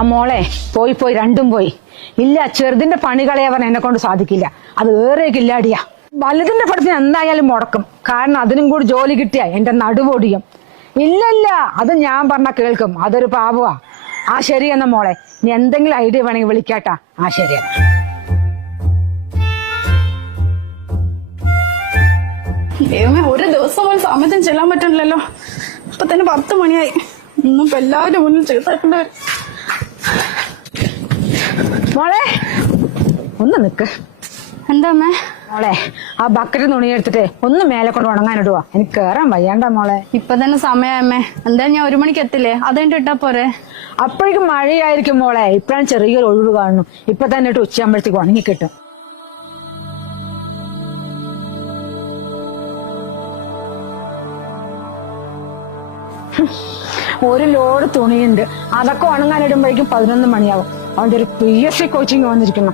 ആ മോളെ പോയി രണ്ടും പോയി. ഇല്ല, ചെറുതിന്റെ പണി കളയാൻ എന്നെ കൊണ്ട് സാധിക്കില്ല. അത് ഏറെയൊക്കില്ലാടിയാ. വലുതിന്റെ പഠിത്തം എന്തായാലും മുടക്കും. കാരണം അതിനും കൂടി ജോലി കിട്ടിയാ എന്റെ നടുവൊടിയും. ഇല്ലല്ല, അത് ഞാൻ പറഞ്ഞ കേൾക്കും. അതൊരു പാപമാ. ആ ശരിയെന്ന മോളെ, നീ എന്തെങ്കിലും ഐഡിയ വേണമെങ്കിൽ വിളിക്കാട്ടാ. ആ ശരിയെന്ന. ദൈവമേ, ഒരു ദിവസം പോലും സമയത്തിന് ചെല്ലാൻ പറ്റണില്ലല്ലോ. ഇപ്പൊ തന്നെ 10 മണിയായി. ഇന്നും ഇപ്പൊ എല്ലാവരും മുന്നിൽ ചെയ്തേണ്ടവര്. മോളെ ഒന്ന് നിക്ക്. എന്താ അമ്മേ? മോളെ, ആ ബക്കറ്റ് തുണിയെടുത്തിട്ട് ഒന്ന് മേലെ കൊണ്ട് ഉണങ്ങാനിടുവാ. എനിക്ക് കേറാൻ വയ്യാണ്ട മോളെ. ഇപ്പൊ തന്നെ സമയമേ. എന്തായാലും ഞാൻ 1 മണിക്ക് എത്തില്ലേ, അതെന്റെ ഇട്ടാ പോരെ? അപ്പോഴേക്കും മഴയായിരിക്കും മോളെ. ഇപ്പഴാണ് ചെറിയൊരു ഒഴിവ് കാണുന്നു. ഇപ്പൊ തന്നെ ഇട്ട് ഉച്ചയാകുമ്പോഴത്തേക്ക് ഉണങ്ങി കിട്ടും. ഒരു ലോഡ് തുണിയുണ്ട്. അതൊക്കെ ഉണങ്ങാനിടുമ്പോഴേക്കും 11 മണിയാവും. അവന്റെ ഒരു PSC കോച്ചിങ് വന്നിരിക്കുന്നു.